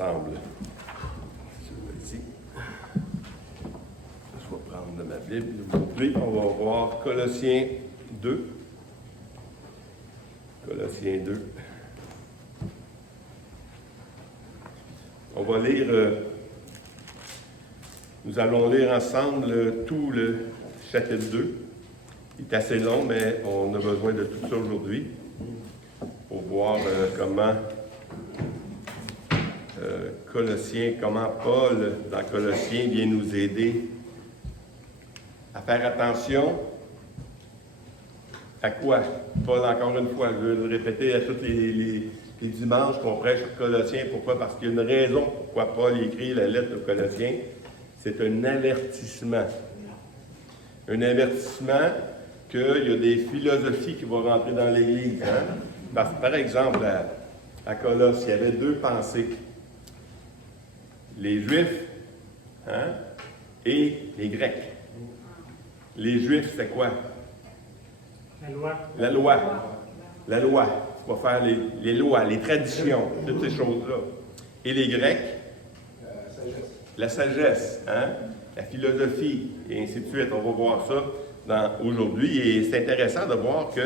ensemble. Ici. Je vais prendre de ma Bible. Aujourd'hui, on va voir Colossiens 2. Colossiens 2. On va lire, nous allons lire ensemble tout le chapitre 2. Il est assez long, mais on a besoin de tout ça aujourd'hui pour voir comment comment Paul, dans Colossiens, vient nous aider à faire attention à quoi? Paul, encore une fois, je vais le répéter à tous les dimanches qu'on prêche sur Colossiens. Pourquoi? Parce qu'il y a une raison pourquoi Paul écrit la lettre aux Colossiens. C'est un avertissement. Un avertissement qu'il y a des philosophies qui vont rentrer dans l'Église. Hein? Parce que, par exemple, à Colosse, il y avait deux pensées. Les Juifs et les Grecs. Les Juifs, c'est quoi? La loi. La loi. La loi. Il faut faire les lois, les traditions, toutes ces choses-là. Et les Grecs? La sagesse. La philosophie, et ainsi de suite. On va voir ça aujourd'hui. Et c'est intéressant de voir que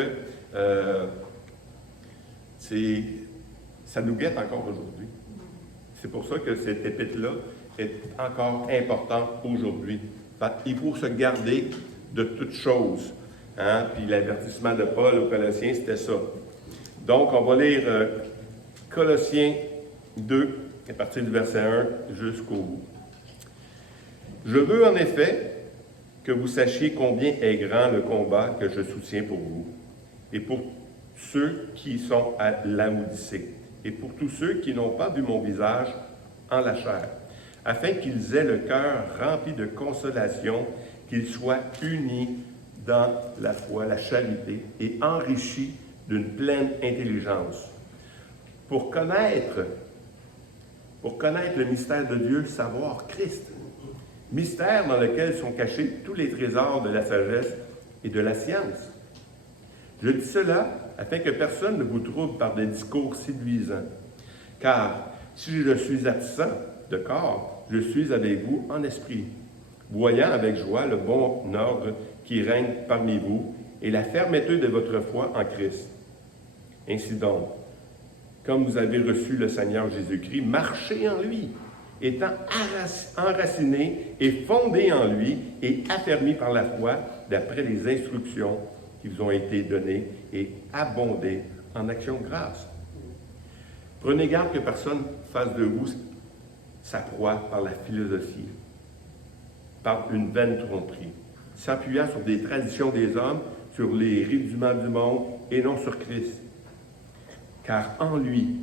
ça nous guette encore aujourd'hui. C'est pour ça que cette épître-là est encore importante aujourd'hui. Il faut se garder de toutes choses. Puis l'avertissement de Paul aux Colossiens, c'était ça. Donc, on va lire Colossiens 2, à partir du verset 1 jusqu'au bout. « Je veux en effet que vous sachiez combien est grand le combat que je soutiens pour vous, et pour ceux qui sont à Laodicée, et pour tous ceux qui n'ont pas vu mon visage en la chair, afin qu'ils aient le cœur rempli de consolation, qu'ils soient unis dans la foi, la charité, et enrichis d'une pleine intelligence, pour connaître le mystère de Dieu, savoir Christ, mystère dans lequel sont cachés tous les trésors de la sagesse et de la science. Je dis cela afin que personne ne vous trouble par des discours séduisants. Car si je suis absent de corps, je suis avec vous en esprit, voyant avec joie le bon ordre qui règne parmi vous et la fermeté de votre foi en Christ. Ainsi donc, comme vous avez reçu le Seigneur Jésus-Christ, marchez en lui, étant enracinés et fondés en lui et affermis par la foi d'après les instructions qui vous ont été données et abondez en action de grâce. Prenez garde que personne fasse de vous sa proie par la philosophie, par une vaine tromperie, s'appuyant sur des traditions des hommes, sur les rudiments du monde et non sur Christ. Car en lui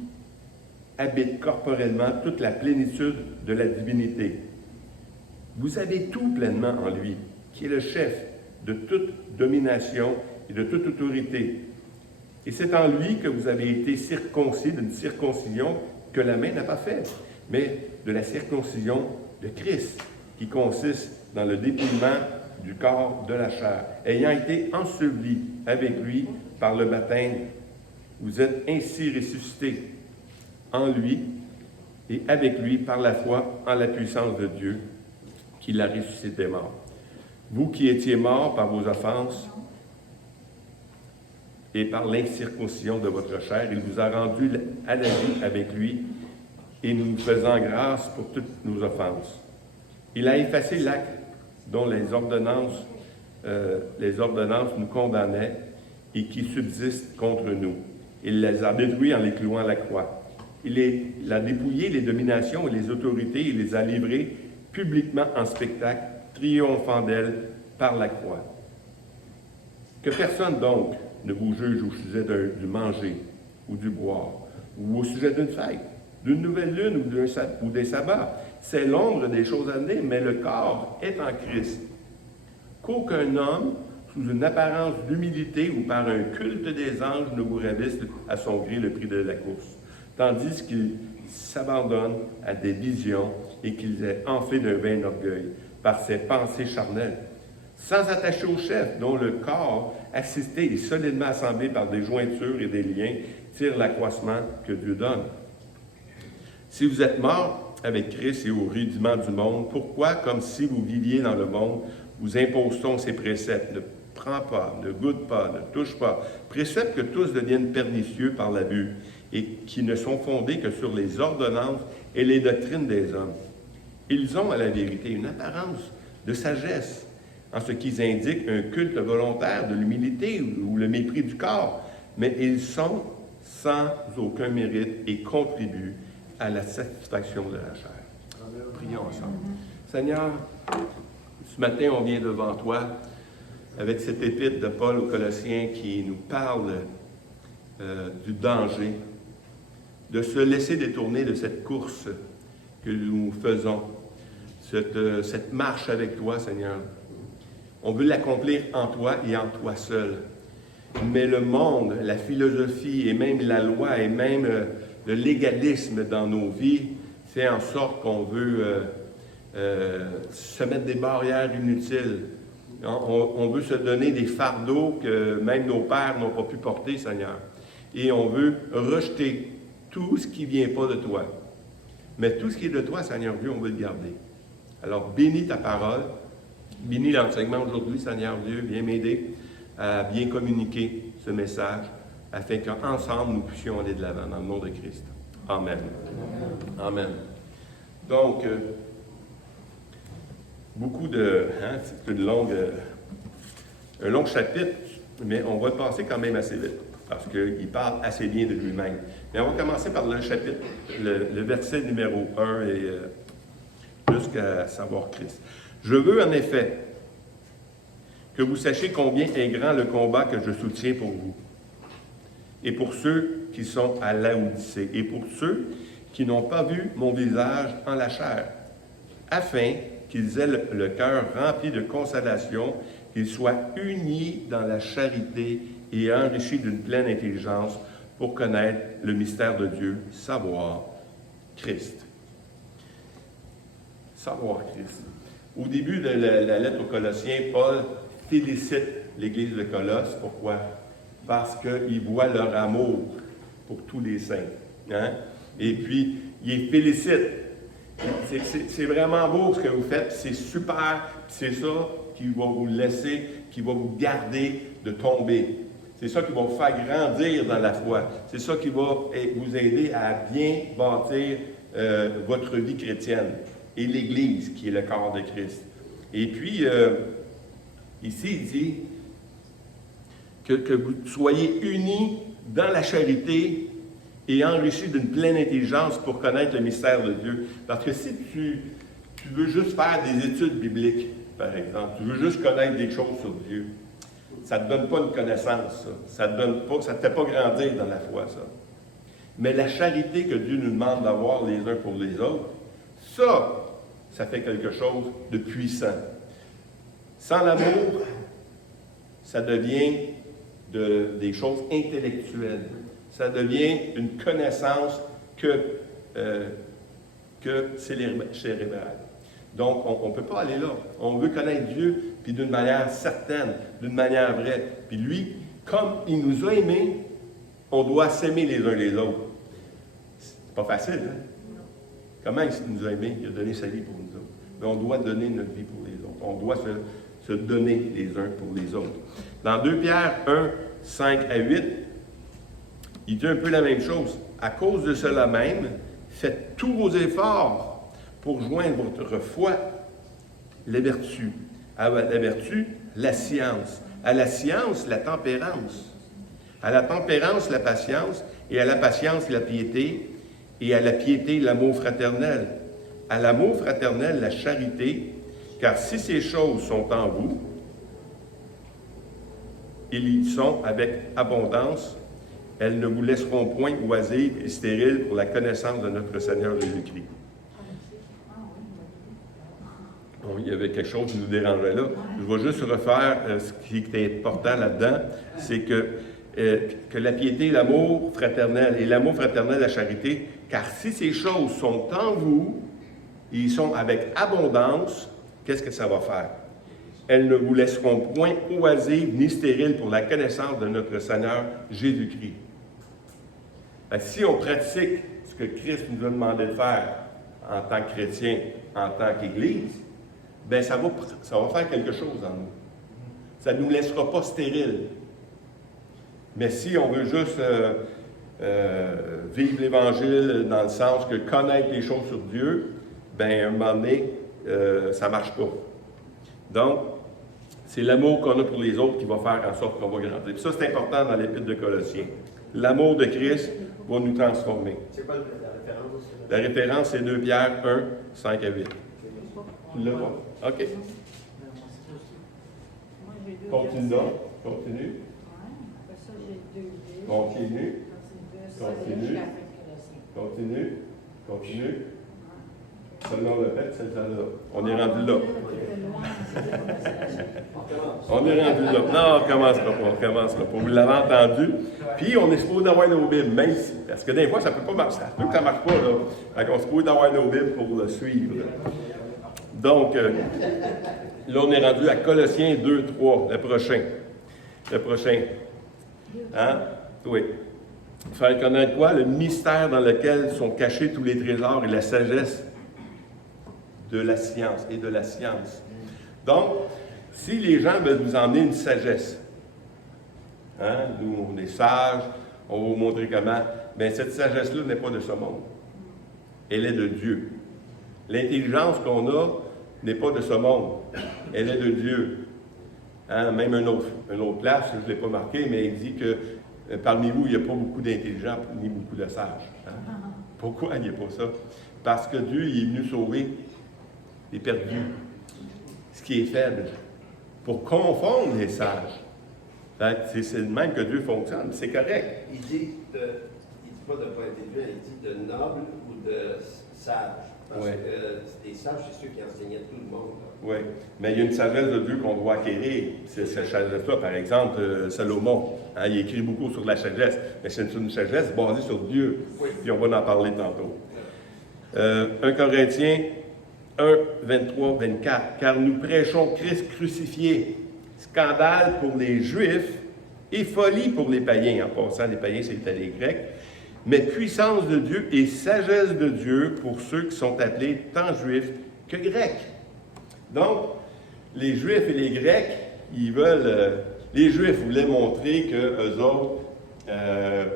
habite corporellement toute la plénitude de la divinité. Vous avez tout pleinement en lui, qui est le chef de toute domination et de toute autorité. Et c'est en lui que vous avez été circoncis d'une circoncision que la main n'a pas faite, mais de la circoncision de Christ, qui consiste dans le dépouillement du corps de la chair, ayant été ensevelis avec lui par le baptême. Vous êtes ainsi ressuscités en lui et avec lui par la foi en la puissance de Dieu qui l'a ressuscité mort. Vous qui étiez morts par vos offenses et par l'incirconcision de votre chair, il vous a rendu à la vie avec lui et nous faisant grâce pour toutes nos offenses. Il a effacé l'acte dont les ordonnances nous condamnaient et qui subsistent contre nous. Il les a détruits en les clouant à la croix. Il a dépouillé les dominations et les autorités et les a livrées publiquement en spectacle, triomphant d'elles par la croix. Que personne donc ne vous juge au sujet du manger ou du boire, ou au sujet d'une fête, d'une nouvelle lune ou des sabbats. C'est l'ombre des choses à venir, mais le corps est en Christ. Qu'aucun homme, sous une apparence d'humilité ou par un culte des anges, ne vous ravisse à son gré le prix de la course, tandis qu'il s'abandonne à des visions et qu'il est enflé d'un vain orgueil par ses pensées charnelles, sans attacher au chef, dont le corps, assisté et solidement assemblé par des jointures et des liens, tire l'accroissement que Dieu donne. Si vous êtes mort avec Christ et au rudiment du monde, pourquoi, comme si vous viviez dans le monde, vous impose-t-on ces préceptes? Ne prends pas, ne goûte pas, ne touche pas. Préceptes que tous deviennent pernicieux par l'abus et qui ne sont fondés que sur les ordonnances et les doctrines des hommes. Ils ont à la vérité une apparence de sagesse, en ce qu'ils indiquent un culte volontaire de l'humilité ou le mépris du corps, mais ils sont sans aucun mérite et contribuent à la satisfaction de la chair. Prions ensemble. Seigneur, ce matin, on vient devant toi avec cette épître de Paul aux Colossiens qui nous parle du danger de se laisser détourner de cette course que nous faisons, cette marche avec toi, Seigneur. On veut l'accomplir en toi et en toi seul. Mais le monde, la philosophie et même la loi et même le légalisme dans nos vies fait en sorte qu'on veut se mettre des barrières inutiles. On veut se donner des fardeaux que même nos pères n'ont pas pu porter, Seigneur. Et on veut rejeter tout ce qui ne vient pas de toi. Mais tout ce qui est de toi, Seigneur Dieu, on veut le garder. Alors, bénis ta parole, bénis l'enseignement aujourd'hui, Seigneur Dieu, viens m'aider à bien communiquer ce message, afin qu'ensemble, nous puissions aller de l'avant, dans le nom de Christ. Amen. Amen. Donc, beaucoup de... c'est un long chapitre, mais on va le passer quand même assez vite, parce qu'il parle assez bien de lui-même. Mais on va commencer par le chapitre, le verset numéro 1, et jusqu'à savoir Christ. « Je veux en effet que vous sachiez combien est grand le combat que je soutiens pour vous, et pour ceux qui sont à Laodicée, et pour ceux qui n'ont pas vu mon visage en la chair, afin qu'ils aient le cœur rempli de consolation, qu'ils soient unis dans la charité et enrichis d'une pleine intelligence pour connaître le mystère de Dieu, savoir Christ. » Savoir Christ. Au début de la lettre aux Colossiens, Paul félicite l'Église de Colosse. Pourquoi? Parce qu'il voit leur amour pour tous les saints. Hein? Et puis, il les félicite. C'est vraiment beau ce que vous faites, c'est super, c'est ça qui va vous laisser, qui va vous garder de tomber. C'est ça qui va vous faire grandir dans la foi. C'est ça qui va vous aider à bien bâtir votre vie chrétienne et l'Église qui est le corps de Christ. Et puis, ici, il dit que vous soyez unis dans la charité et enrichis d'une pleine intelligence pour connaître le mystère de Dieu. Parce que si tu veux juste faire des études bibliques, par exemple, tu veux juste connaître des choses sur Dieu, ça ne te donne pas une connaissance, ça. Ça ne te fait pas grandir dans la foi, ça. Mais la charité que Dieu nous demande d'avoir les uns pour les autres, ça fait quelque chose de puissant. Sans l'amour, ça devient des choses intellectuelles. Ça devient une connaissance que cérébrale. Donc, on ne peut pas aller là. On veut connaître Dieu, puis d'une manière certaine, d'une manière vraie. Puis lui, comme il nous a aimés, on doit s'aimer les uns les autres. C'est pas facile, hein? Comment il nous a aimés? Il a donné sa vie pour nous autres. Mais on doit donner notre vie pour les autres. On doit se donner les uns pour les autres. Dans 2 Pierre 1, 5 à 8, il dit un peu la même chose. À cause de cela même, faites tous vos efforts pour joindre votre foi, les vertus. À la vertu, la science. À la science, la tempérance. À la tempérance, la patience. Et à la patience, la piété. Et à la piété, l'amour fraternel. À l'amour fraternel, la charité. Car si ces choses sont en vous, ils y sont avec abondance. Elles ne vous laisseront point oisives et stériles pour la connaissance de notre Seigneur Jésus-Christ. Bon, il y avait quelque chose qui nous dérangeait là. Je vais juste refaire ce qui est important là-dedans, c'est que la piété, l'amour fraternel, et l'amour fraternel, la charité, car si ces choses sont en vous, ils sont avec abondance, qu'est-ce que ça va faire? Elles ne vous laisseront point oisives ni stériles pour la connaissance de notre Seigneur Jésus-Christ. Si on pratique ce ce que Christ nous a demandé de faire en tant que chrétien, en tant qu'Église, bien, ça va faire quelque chose en nous. Ça ne nous laissera pas stériles. Mais si on veut juste vivre l'Évangile dans le sens que connaître les choses sur Dieu, bien, à un moment donné, ça ne marche pas. Donc, c'est l'amour qu'on a pour les autres qui va faire en sorte qu'on va grandir. Puis ça, c'est important dans l'Épître de Colossiens. L'amour de Christ va nous transformer. C'est quoi la référence? La référence, c'est 2 Pierre 1, 5 à 8. Tu l'as pas? OK. Moi, j'ai 2 Continue donc. Continue. Ouais. Après ça, j'ai 2 B. Continue. Continue. Continue. Continue. Celle-là, on l'a fait, celle-là. On est rendu là. On est rendu là. Non, on ne commencera pas. On commencera pas. Vous l'avez entendu. Puis, on est supposé d'avoir nos Bibles, même si. Parce que des fois, ça ne peut pas marcher. Ça peut que ça ne marche pas, là. Fait qu'on est supposé d'avoir nos Bibles pour le suivre. Donc, là, on est rendu à Colossiens 2, 3, le prochain. Le prochain. Hein? Oui. Faire connaître quoi? Le mystère dans lequel sont cachés tous les trésors et la sagesse de la science et de la science. Donc, si les gens veulent nous emmener une sagesse, hein, nous, on est sages, on va vous montrer comment, bien, cette sagesse-là n'est pas de ce monde. Elle est de Dieu. L'intelligence qu'on a n'est pas de ce monde. Elle est de Dieu. Hein, même une autre place, je ne l'ai pas marqué, mais il dit que parmi vous, il n'y a pas beaucoup d'intelligents ni beaucoup de sages. Hein? Pourquoi il n'y a pas ça? Parce que Dieu il est venu sauver les perdus, ce qui est faible, pour confondre les sages. C'est le même que Dieu fonctionne, c'est correct. Il dit pas de pas intelligent, il dit de noble ou de sage. Parce que les sages, c'est ceux qui enseignaient tout le monde. Oui, mais il y a une sagesse de Dieu qu'on doit acquérir. C'est cette sagesse-là, par exemple, Salomon. Hein, il écrit beaucoup sur la sagesse, mais c'est une sagesse basée sur Dieu. Oui. Puis on va en parler tantôt. 1 Corinthiens 1, 23, 24. Car nous prêchons Christ crucifié, scandale pour les Juifs et folie pour les païens. En passant, les païens, c'était les Grecs. Mais puissance de Dieu et sagesse de Dieu pour ceux qui sont appelés tant Juifs que Grecs. Donc, les Juifs et les Grecs, ils veulent... les Juifs voulaient montrer qu'eux autres,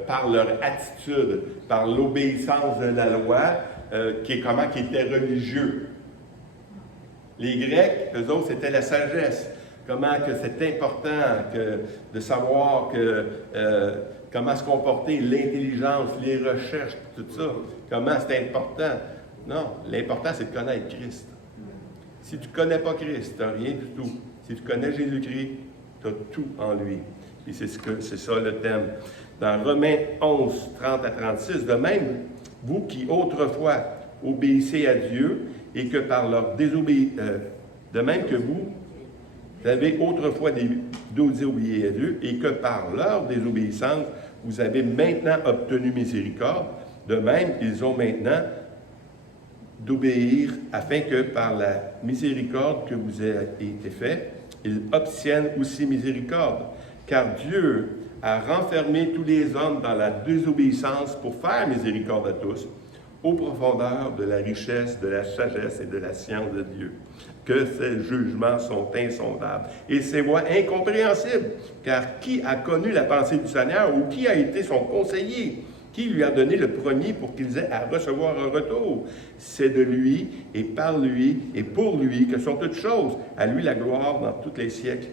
par leur attitude, par l'obéissance de la loi, qui étaient religieux. Les Grecs, eux autres, c'était la sagesse. Comment que c'est important de savoir comment se comporter, l'intelligence, les recherches, tout ça. Comment c'est important. Non, l'important, c'est de connaître Christ. Si tu ne connais pas Christ, tu n'as rien du tout. Si tu connais Jésus-Christ, tu as tout en lui. Et c'est ça le thème. Dans Romains 11, 30 à 36, de même, vous qui autrefois obéissez à Dieu et que par leur de même que vous avez autrefois désobéi à Dieu et que par leur désobéissance, vous avez maintenant obtenu miséricorde, de même, ils ont maintenant d'obéir afin que par la miséricorde que vous a été faite, ils obtiennent aussi miséricorde. Car Dieu a renfermé tous les hommes dans la désobéissance pour faire miséricorde à tous, aux profondeurs de la richesse, de la sagesse et de la science de Dieu. Que ces jugements sont insondables et ces voies incompréhensibles. Car qui a connu la pensée du Seigneur ou qui a été son conseiller? Qui lui a donné le premier pour qu'ils aient à recevoir un retour? C'est de lui et par lui et pour lui que sont toutes choses. À lui la gloire dans tous les siècles.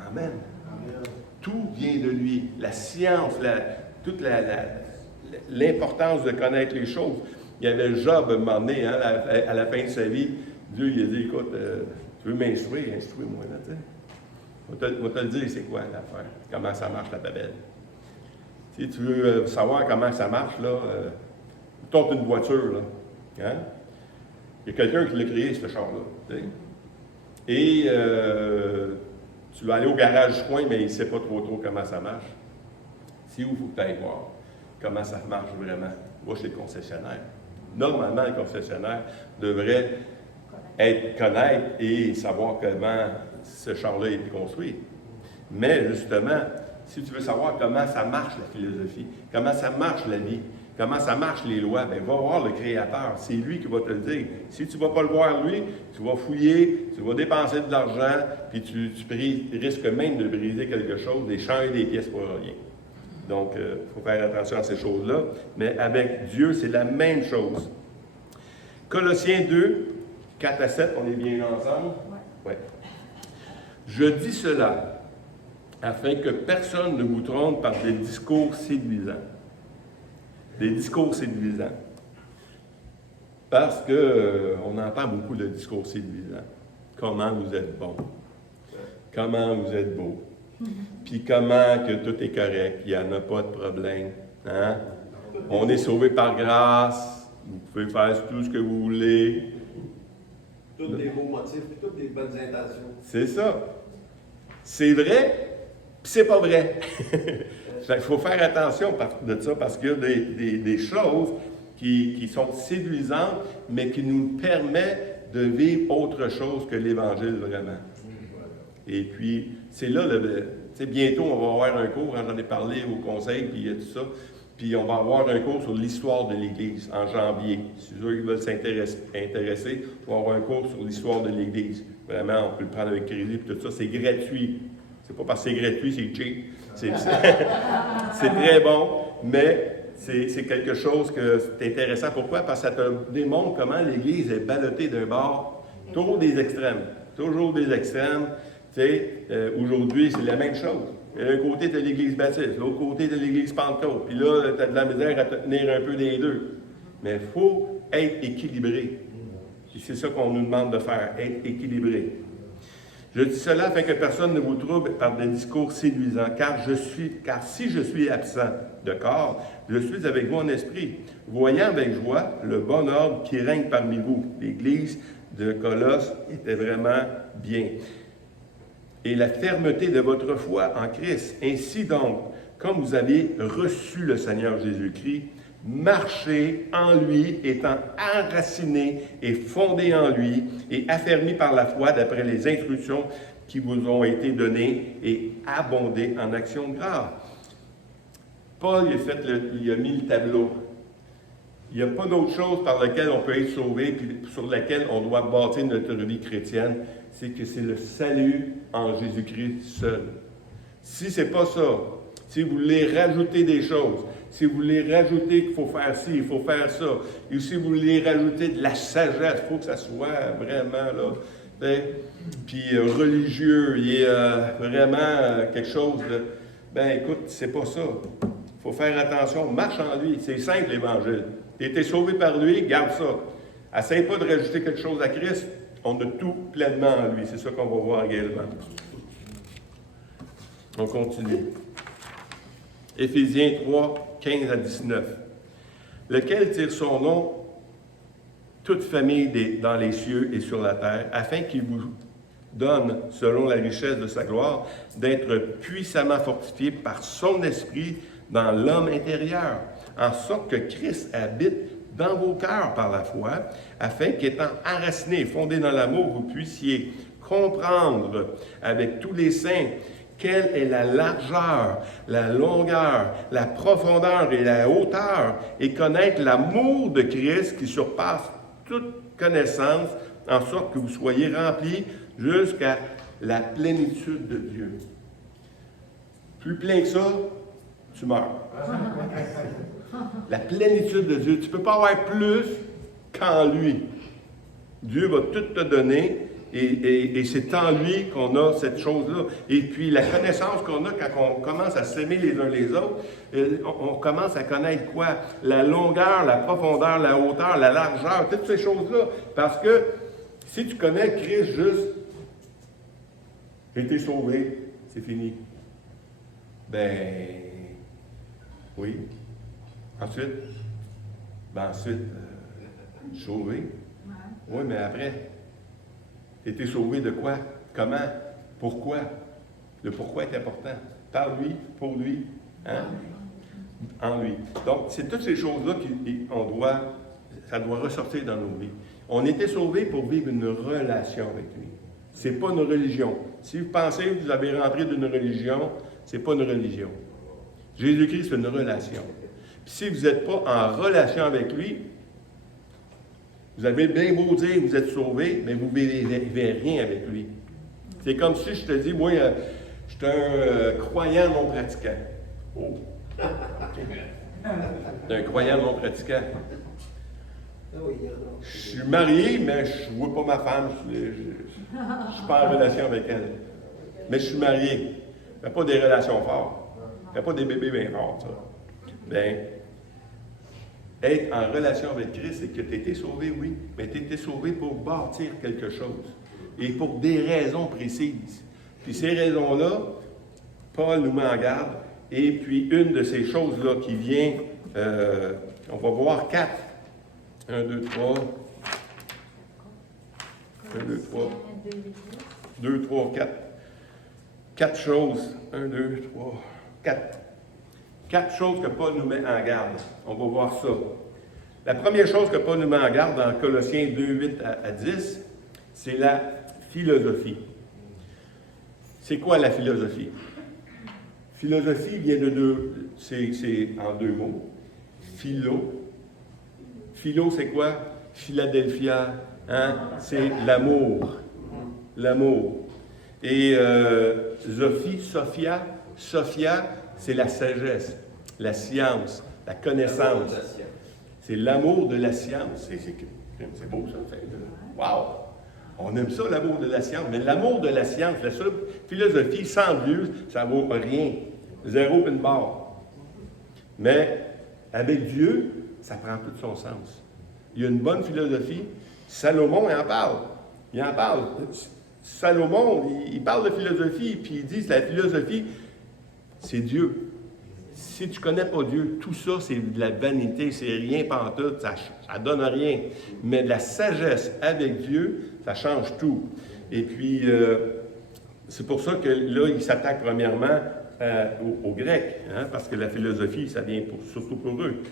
Amen. Amen. Tout vient de lui. La science, toute l'importance de connaître les choses. Il y avait Job, à un moment donné, hein, à la fin de sa vie. Dieu lui a dit, écoute, tu veux m'instruire? Instruis-moi, là, tu sais. On va te le dire, c'est quoi l'affaire? Comment ça marche, la babelle? Si tu veux savoir comment ça marche, là, tente une voiture, là. Hein? Il y a quelqu'un qui l'a créé, ce char-là. Tu sais. Et tu vas aller au garage du coin, mais il ne sait pas trop comment ça marche. C'est où il faut que tu ailles voir comment ça marche vraiment. Va chez le concessionnaire. Normalement, le concessionnaire devrait connaître et savoir comment ce char-là a été construit. Mais justement, si tu veux savoir comment ça marche la philosophie, comment ça marche la vie, comment ça marche les lois, bien, va voir le Créateur. C'est lui qui va te le dire. Si tu ne vas pas le voir lui, tu vas fouiller, tu vas dépenser de l'argent, puis tu risques même de briser quelque chose, et changer des pièces pour rien. Donc, il faut faire attention à ces choses-là. Mais avec Dieu, c'est la même chose. Colossiens 2, 4 à 7, on est bien ensemble? Oui. Je dis cela afin que personne ne vous trompe par des discours séduisants. Des discours séduisants. Parce qu'on entend beaucoup de discours séduisants. Comment vous êtes bon. Comment vous êtes beau. Puis comment que tout est correct, il n'y en a pas de problème. Hein? On est sauvé par grâce, vous pouvez faire tout ce que vous voulez. Tous des beaux motifs, puis toutes des bonnes intentions. C'est ça. C'est vrai, puis c'est pas vrai. Il faut faire attention de ça parce qu'il y a des choses qui sont séduisantes, mais qui nous permettent de vivre autre chose que l'Évangile vraiment. Et puis, c'est là, bientôt, on va avoir un cours, hein, j'en ai parlé au conseil, puis tout ça, puis on va avoir un cours sur l'histoire de l'Église en janvier. Si ceux qui veulent s'intéresser, on va avoir un cours sur l'histoire de l'Église. Vraiment, on peut le prendre avec crédit, puis tout ça, c'est gratuit. C'est pas parce que c'est gratuit, c'est cheap. C'est très bon, mais c'est quelque chose que c'est intéressant. Pourquoi? Parce que ça te démontre comment l'Église est ballottée d'un bord, toujours des extrêmes. Toujours des extrêmes. Aujourd'hui, c'est la même chose. D'un côté, tu as l'Église baptiste, de l'autre côté, tu as l'Église pentecôte. Puis là, tu as de la misère à te tenir un peu des deux. Mais il faut être équilibré. Et c'est ça qu'on nous demande de faire, être équilibré. Je dis cela afin que personne ne vous trouble par des discours séduisants, car si je suis absent de corps, je suis avec vous en esprit, voyant avec joie le bon ordre qui règne parmi vous. L'Église de Colosse était vraiment bien. Et la fermeté de votre foi en Christ. Ainsi donc, comme vous avez reçu le Seigneur Jésus-Christ, marchez en lui, étant enracinés et fondés en lui, et affermis par la foi d'après les instructions qui vous ont été données, et abondés en actions de grâce. Paul il a mis le tableau. Il n'y a pas d'autre chose par laquelle on peut être sauvé, puis sur laquelle on doit bâtir notre vie chrétienne, c'est que c'est le salut en Jésus-Christ seul. Si ce n'est pas ça, si vous voulez rajouter des choses, si vous voulez rajouter qu'il faut faire ci, il faut faire ça, et si vous voulez rajouter de la sagesse, il faut que ça soit vraiment là, puis religieux, il y a vraiment quelque chose de... Ben écoute, c'est pas ça. Il faut faire attention, marche en lui, c'est simple l'Évangile. Tu as été sauvé par lui, garde ça. Essaye pas de rajouter quelque chose à Christ, on a tout pleinement en lui. C'est ça qu'on va voir également. On continue. Éphésiens 3, 15 à 19. Lequel tire son nom, toute famille dans les cieux et sur la terre, afin qu'il vous donne, selon la richesse de sa gloire, d'être puissamment fortifié par son esprit dans l'homme intérieur, en sorte que Christ habite dans vos cœurs par la foi, afin qu'étant enracinés et fondés dans l'amour, vous puissiez comprendre avec tous les saints quelle est la largeur, la longueur, la profondeur et la hauteur, et connaître l'amour de Christ qui surpasse toute connaissance, en sorte que vous soyez remplis jusqu'à la plénitude de Dieu. Plus plein que ça, tu meurs. La plénitude de Dieu. Tu ne peux pas avoir plus qu'en lui. Dieu va tout te donner et c'est en lui qu'on a cette chose-là. Et puis la connaissance qu'on a quand on commence à s'aimer les uns les autres, on commence à connaître quoi? La longueur, la profondeur, la hauteur, la largeur, toutes ces choses-là. Parce que si tu connais Christ juste, j'ai été sauvé, c'est fini. Ben, oui. Ensuite, sauvé. Oui, mais après, tu été sauvé de quoi? Comment? Pourquoi? Le pourquoi est important. Par lui, pour lui, hein? En lui. Donc, c'est toutes ces choses-là ça doit ressortir dans nos vies. On était sauvés pour vivre une relation avec lui. Ce n'est pas une religion. Si vous pensez que vous avez rentré d'une religion, ce n'est pas une religion. Jésus-Christ, c'est une relation. Puis si vous n'êtes pas en relation avec lui, vous avez bien beau dire que vous êtes sauvé, mais vous ne vivez rien avec lui. C'est comme si je te dis, moi, je suis un croyant non pratiquant. Oh! Un croyant non pratiquant. Ah oui, il y en a. Je suis marié, mais je ne vois pas ma femme. Je ne suis pas en relation avec elle. Mais je suis marié. Je n'ai pas des relations fortes. Je n'ai pas des bébés bien forts, ça. Bien, être en relation avec Christ, c'est que tu as été sauvé, oui, mais tu as été sauvé pour bâtir quelque chose. Et pour des raisons précises. Puis ces raisons-là, Paul nous met en garde. Et puis une de ces choses-là qui vient, on va voir 4. 1, 2, 3. 1, 2, 3. 2, 3, 4. 4 choses. 1, 2, 3, 4. 4 choses que Paul nous met en garde. On va voir ça. La première chose que Paul nous met en garde dans Colossiens 2, 8 à 10, c'est la philosophie. C'est quoi la philosophie? Philosophie vient de deux, c'est en 2 mots. Philo. Philo, c'est quoi? Philadelphia. Hein? C'est l'amour. L'amour. Et Sophia, c'est la sagesse, la science, la connaissance. C'est l'amour de la science. C'est beau ça. Wow! On aime ça, l'amour de la science. Mais l'amour de la science, la seule philosophie sans Dieu, ça ne vaut rien. 0 puis une barre. Mais avec Dieu, ça prend tout son sens. Il y a une bonne philosophie. Salomon, il en parle. Il en parle. Salomon, il parle de philosophie, puis il dit que la philosophie, c'est Dieu. Si tu ne connais pas Dieu, tout ça, c'est de la vanité, c'est rien pantoute, ça ne donne rien. Mais de la sagesse avec Dieu, ça change tout. Et puis, c'est pour ça que là, il s'attaque premièrement aux Grecs, hein, parce que la philosophie, ça vient surtout pour eux.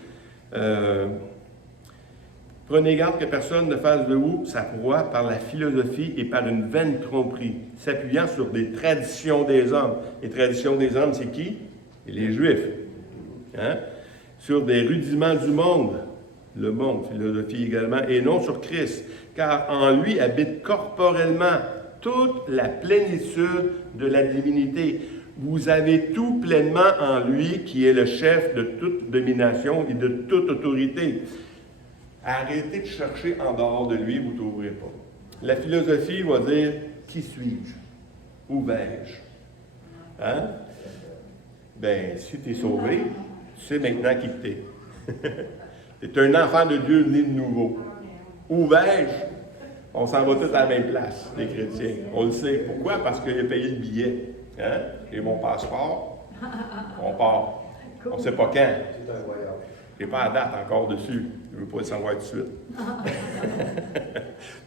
Prenez garde que personne ne fasse de vous sa proie par la philosophie et par une vaine tromperie, s'appuyant sur des traditions des hommes. Les traditions des hommes, c'est qui? C'est les Juifs. Hein? Sur des rudiments du monde, le monde, philosophie également, et non sur Christ, car en lui habite corporellement toute la plénitude de la divinité. Vous avez tout pleinement en lui, qui est le chef de toute domination et de toute autorité. Arrêtez de chercher en dehors de lui, vous ne trouverez pas. La philosophie va dire, qui suis-je? Où vais-je? Hein? Bien, si tu es sauvé, tu sais maintenant qui tu es. Tu es un enfant de Dieu né de nouveau. Où vais-je? On s'en va tous à la même place, les chrétiens. On le sait. Pourquoi? Parce qu'il a payé le billet. Hein? J'ai mon passeport. On part. On ne sait pas quand. C'est un voyage. Je n'ai pas la date encore dessus. Je ne veux pas le savoir tout de suite.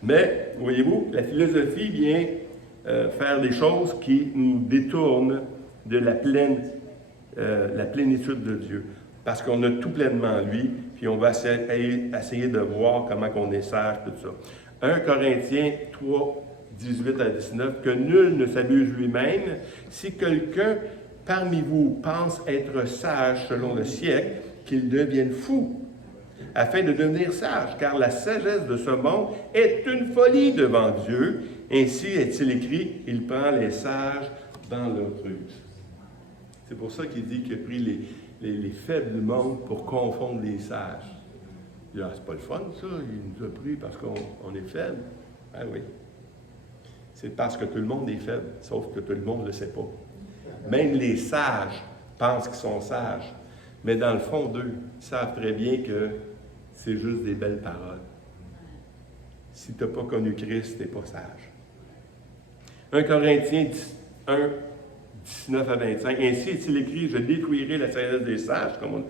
Mais, voyez-vous, la philosophie vient faire des choses qui nous détournent de la plénitude de Dieu. Parce qu'on a tout pleinement en lui, puis on va essayer de voir comment on est sage, tout ça. 1 Corinthiens 3, 18 à 19, que nul ne s'abuse lui-même. Si quelqu'un parmi vous pense être sage selon le siècle, qu'il devienne fou, afin de devenir sage, car la sagesse de ce monde est une folie devant Dieu. Ainsi est-il écrit, il prend les sages dans leur ruse. C'est pour ça qu'il dit qu'il a pris les faibles du monde pour confondre les sages. Il dit, ah, c'est pas le fun, ça, il nous a pris parce qu'on est faible. Ah oui. C'est parce que tout le monde est faible, sauf que tout le monde ne le sait pas. Même les sages pensent qu'ils sont sages, mais dans le fond d'eux, ils savent très bien que c'est juste des belles paroles. Si tu n'as pas connu Christ, tu n'es pas sage. 1 Corinthiens 1, 19 à 25. Ainsi est-il écrit, je détruirai la sagesse des sages, comme on dit,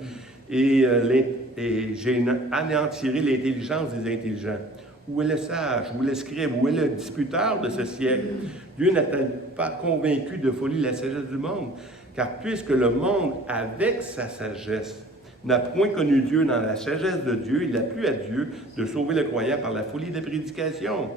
et j'anéantirai l'intelligence des intelligents. Où est le sage? Où est le scribe? Où est le disputeur de ce siècle? Dieu n'a-t-il pas convaincu de folie la sagesse du monde? Car puisque le monde, avec sa sagesse, n'a point connu Dieu dans la sagesse de Dieu, il a plu à Dieu de sauver le croyant par la folie des prédications.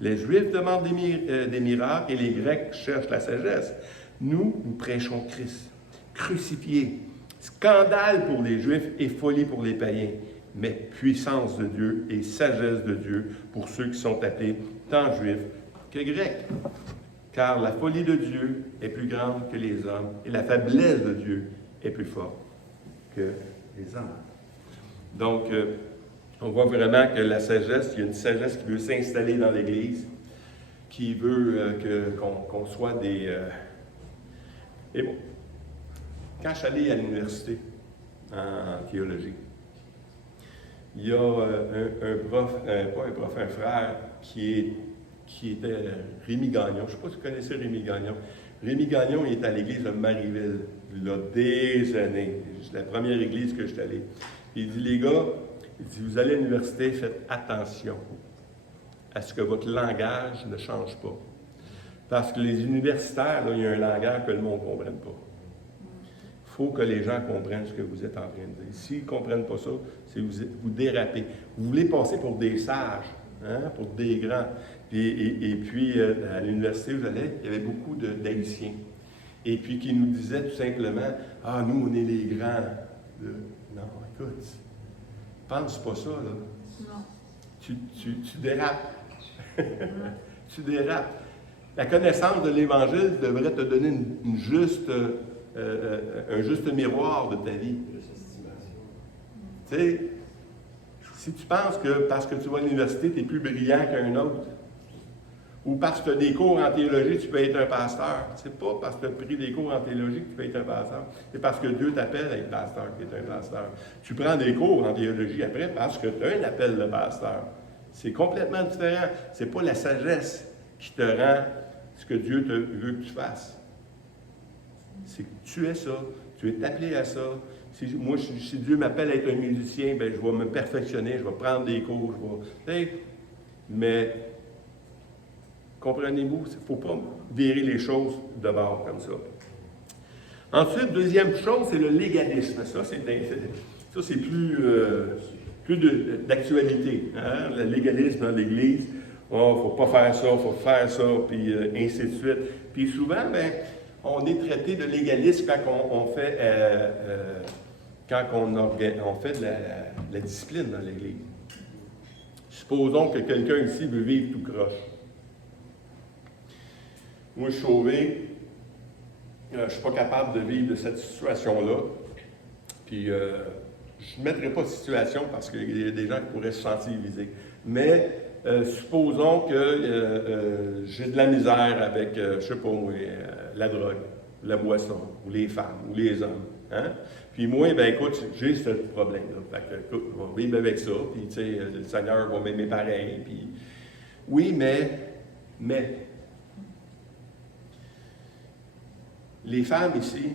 Les Juifs demandent des miracles et les Grecs cherchent la sagesse. Nous prêchons Christ, crucifié. Scandale pour les Juifs et folie pour les païens, mais puissance de Dieu et sagesse de Dieu pour ceux qui sont appelés tant Juifs que Grecs. Car la folie de Dieu est plus grande que les hommes et la faiblesse de Dieu est plus forte que les hommes. Donc, on voit vraiment que la sagesse, il y a une sagesse qui veut s'installer dans l'Église, qui veut qu'on soit des... Et bon, quand je suis allé à l'université en théologie, il y a un frère qui était Rémi Gagnon. Je ne sais pas si vous connaissez Rémi Gagnon. Rémi Gagnon, il est à l'église de Marieville, il y a des années. C'est la première église que je suis allé. Il dit, les gars, il dit, vous allez à l'université, faites attention à ce que votre langage ne change pas. Parce que les universitaires, là, il y a un langage que le monde ne comprenne pas. Il faut que les gens comprennent ce que vous êtes en train de dire. S'ils ne comprennent pas ça, c'est vous dérapez. Vous voulez passer pour des sages, hein, pour des grands. Et puis, à l'université où j'allais, il y avait beaucoup d'Haïtiens. Et puis, qui nous disaient tout simplement, « Ah, nous, on est les grands. » Non, écoute, pense pas ça, là. Non. Tu dérapes. Tu dérapes. La connaissance de l'Évangile devrait te donner un juste miroir de ta vie. Tu sais, si tu penses que parce que tu vas à l'université, tu es plus brillant qu'un autre, ou parce que tu as des cours en théologie, tu peux être un pasteur. C'est pas parce que tu as pris des cours en théologie que tu peux être un pasteur. C'est parce que Dieu t'appelle à être pasteur que tu es un pasteur. Tu prends des cours en théologie après parce que tu as un appel de pasteur. C'est complètement différent. C'est pas la sagesse qui te rend ce que Dieu veut que tu fasses. C'est que tu es ça. Tu es appelé à ça. Si Dieu m'appelle à être un musicien, bien, je vais me perfectionner, je vais prendre des cours, mais comprenez-vous, il ne faut pas virer les choses de bord comme ça. Ensuite, deuxième chose, c'est le légalisme. Ça, c'est plus d'actualité. Hein? Le légalisme dans l'Église. Oh, il ne faut pas faire ça, il faut faire ça, puis ainsi de suite. Puis souvent, ben, on est traité de légaliste quand on fait de la discipline dans l'Église. Supposons que quelqu'un ici veut vivre tout croche. Moi, je suis sauvé, je ne suis pas capable de vivre de cette situation-là. Puis, je ne mettrai pas de situation parce qu'il y a des gens qui pourraient se sentir visés. Mais, supposons que j'ai de la misère avec, je ne sais pas moi, la drogue, la boisson, ou les femmes, ou les hommes. Hein? Puis moi, ben écoute, j'ai ce problème-là. Fait que, écoute, on va vivre avec ça, puis tu sais, le Seigneur va m'aimer pareil. Puis... Oui, mais, les femmes ici,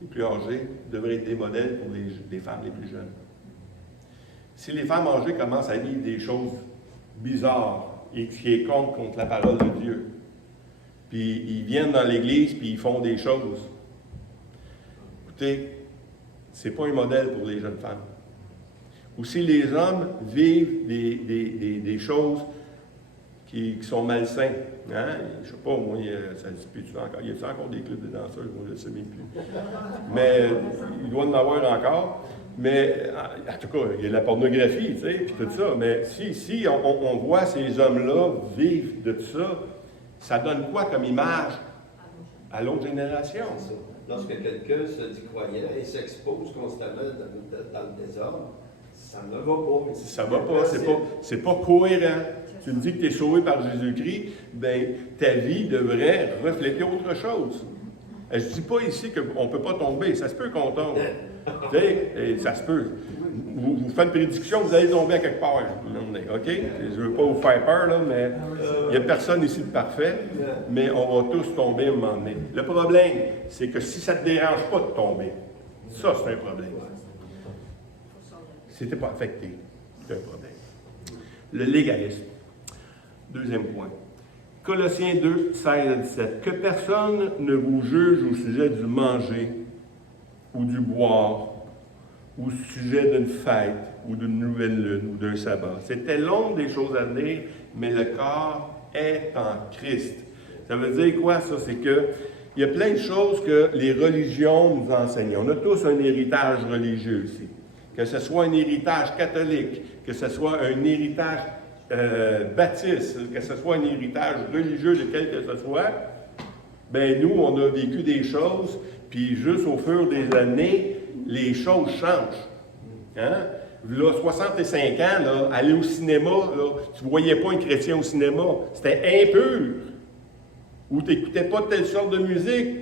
les plus âgées, devraient être des modèles pour les femmes les plus jeunes. Si les femmes âgées commencent à vivre des choses bizarres et qui est contre la parole de Dieu, puis ils viennent dans l'Église puis ils font des choses, écoutez, c'est pas un modèle pour les jeunes femmes. Ou si les hommes vivent des choses qui sont malsains, hein? Je sais pas, moi, ça se dit encore. Y a encore des clubs de danseurs? Moi, je ne sais même plus. Mais il doit en avoir encore. Mais, en tout cas, il y a la pornographie, tu sais, puis tout ça. Mais si on voit ces hommes-là vivre de tout ça, ça donne quoi comme image à l'autre génération? C'est ça. Lorsque quelqu'un se dit croyant et s'expose constamment dans le désordre, ça ne va pas. Ça ne va pas, c'est pas cohérent. Tu me dis que tu es sauvé par Jésus-Christ, bien, ta vie devrait refléter autre chose. Je ne dis pas ici qu'on ne peut pas tomber, ça se peut qu'on tombe. Tu sais, ça se peut. Vous faites une prédiction, vous allez tomber à quelque part. OK? Je ne veux pas vous faire peur, là, mais il n'y a personne ici de parfait, mais on va tous tomber à un moment donné. Le problème, c'est que si ça ne te dérange pas de tomber, ça, c'est un problème. Si tu n'es pas affecté, c'est un problème. Le légalisme. Deuxième point. Colossiens 2, 16 à 17. Que personne ne vous juge au sujet du manger ou du boire, ou au sujet d'une fête, ou d'une nouvelle lune, ou d'un sabbat. C'était l'ombre des choses à venir, mais le corps est en Christ. Ça veut dire quoi, ça? C'est que il y a plein de choses que les religions nous enseignent. On a tous un héritage religieux ici. Que ce soit un héritage catholique, que ce soit un héritage baptiste, que ce soit un héritage religieux de quel que ce soit, bien nous, on a vécu des choses, puis juste au fur des années, les choses changent. Hein? Là, 65 ans, là, aller au cinéma, là, tu ne voyais pas un chrétien au cinéma. C'était impur. Ou tu n'écoutais pas telle sorte de musique.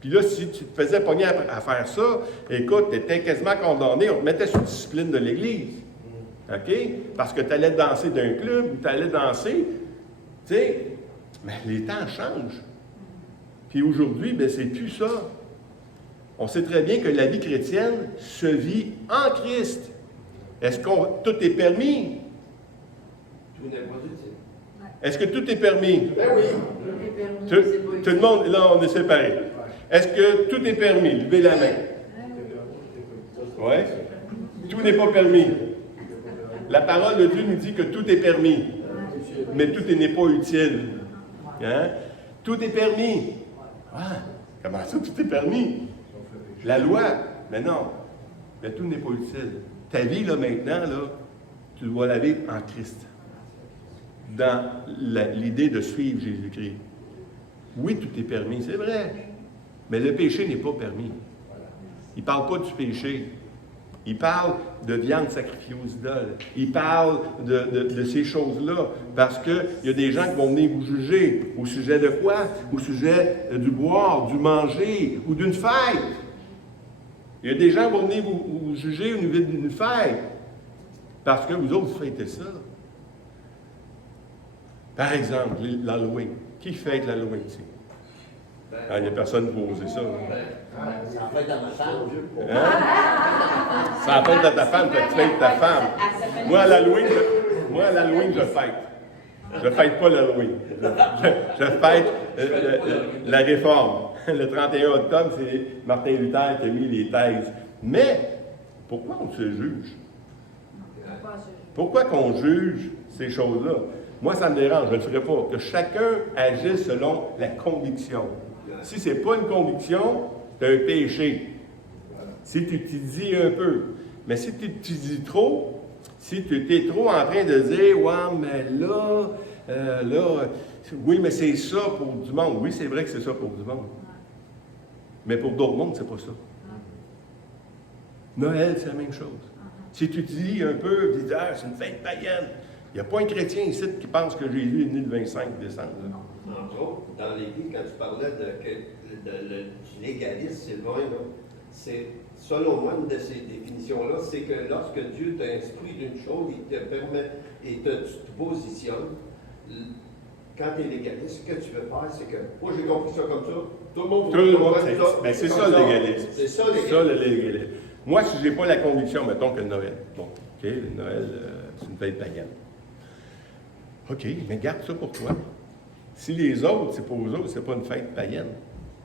Puis là, si tu te faisais pogner à faire ça, écoute, tu étais quasiment condamné. On te mettait sous discipline de l'Église. OK? Parce que tu allais danser d'un club, ou tu allais danser. Tu sais, mais les temps changent. Puis aujourd'hui, bien, c'est plus ça. On sait très bien que la vie chrétienne se vit en Christ. Est-ce que tout est permis? Tout n'est pas utile. Est-ce que tout est permis? Ben oui. Tout le monde, là, on est séparés. Est-ce que tout est permis? Levez la main. Oui? Tout n'est pas permis. La parole de Dieu nous dit que tout est permis, mais tout n'est pas utile. Hein? Tout est permis. Ah, comment ça, tout est permis? La loi, mais non. Mais tout n'est pas utile. Ta vie, là, maintenant, là, tu dois la vivre en Christ. Dans l'idée de suivre Jésus-Christ. Oui, tout est permis, c'est vrai. Mais le péché n'est pas permis. Il ne parle pas du péché. Il parle de viande sacrifiée aux idoles. Il parle de ces choses-là. Parce qu'il y a des gens qui vont venir vous juger. Au sujet de quoi? Au sujet du boire, du manger ou d'une fête. Il y a des gens qui vont venir vous juger au niveau d'une fête. Parce que vous autres, vous fêtez ça. Par exemple, l'Halloween. Qui fête l'Halloween ici? Il n'y a personne pour oser ça. Ça en fait dans ma femme. Ça en fait dans ta femme, tu fêtes ta femme. Moi, à l'Halloween, je fête. Je ne fête pas l'Halloween. Je fête la réforme. Le 31 octobre, c'est Martin Luther qui a mis les thèses. Mais, pourquoi on se juge? Pourquoi qu'on juge ces choses-là? Moi, ça me dérange, je ne le ferai pas. Que chacun agisse selon la conviction. Si ce n'est pas une conviction, c'est un péché. Si tu t'y dis un peu. Mais si tu t'y dis trop, si tu es trop en train de dire « Ouais, mais là, oui, mais c'est ça pour du monde. » Oui, c'est vrai que c'est ça pour du monde. Mais pour d'autres mondes, c'est pas ça. Noël, c'est la même chose. Si tu te dis un peu, tu dis « Ah, c'est une fête païenne. » Il n'y a pas un chrétien ici qui pense que Jésus est né le 25 décembre. Là. Entre autres, dans l'Église, quand tu parlais du légalisme, Sylvain, c'est, selon moi, une de ces définitions-là, c'est que lorsque Dieu t'instruit d'une chose, il te permet, et tu te positionnes, quand tu es légaliste, ce que tu veux faire, c'est que, moi j'ai compris ça comme ça, tout le monde c'est ça. Ben, c'est ça le légalisme. C'est ça le légalisme. Moi, si je n'ai pas la conviction, mettons que Noël. Bon, OK, Noël, c'est une fête païenne. OK, mais garde ça pour toi. Si les autres, c'est pour eux autres, c'est pas une fête païenne,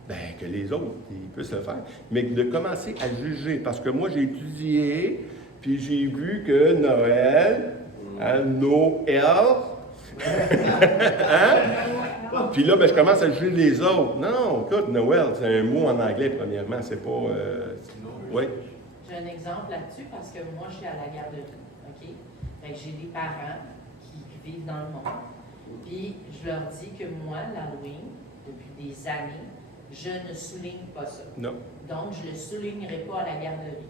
bien, que les autres, ils puissent le faire. Mais de commencer à juger, parce que moi, j'ai étudié, puis j'ai vu que Noël, Noël, hein? Puis là, ben, je commence à juger les autres. Non, écoute, Noël, c'est un mot en anglais, premièrement, c'est pas... Oui. J'ai un exemple là-dessus, parce que moi, je suis à la garderie, OK? Fait que j'ai des parents qui vivent dans le monde. Puis je leur dis que moi, l'Halloween, depuis des années, je ne souligne pas ça. Non. Donc, je ne le soulignerai pas à la garderie.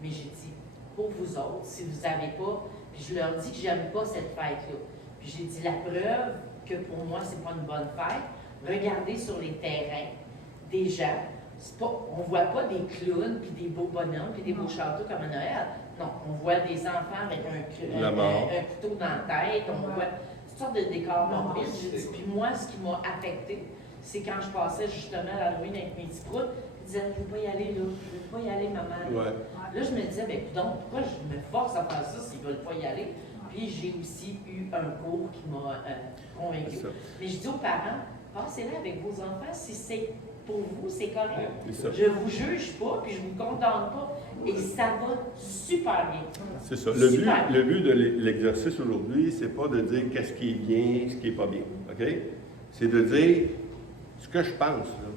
Mais j'ai dit, pour vous autres, si vous n'avez pas, puis je leur dis que j'aime pas cette fête-là. Puis j'ai dit, la preuve que pour moi, c'est pas une bonne fête, regardez sur les terrains des gens. On ne voit pas des clowns, puis des beaux bonhommes, puis des beaux châteaux comme à Noël. Non, on voit des enfants avec un couteau dans la tête, on voit toutes sortes de décors morbides. Puis moi, ce qui m'a affectée, c'est quand je passais justement à l'Halloween avec mes petits proutes, ils disaient « Je ne veux pas y aller là, je ne veux pas y aller, maman. » Ouais. Là, je me disais « Donc, pourquoi je me force à faire ça s'ils ne veulent pas y aller? » Puis j'ai aussi eu un cours qui m'a convaincue. Mais je dis aux parents, passez-là avec vos enfants si c'est pour vous, c'est correct. Je ne vous juge pas, puis je ne vous condamne pas. Et ça va super bien. C'est ça. Le but de l'exercice aujourd'hui, c'est pas de dire qu'est-ce qui est bien, ce qui n'est pas bien. OK? C'est de dire ce que je pense. Là.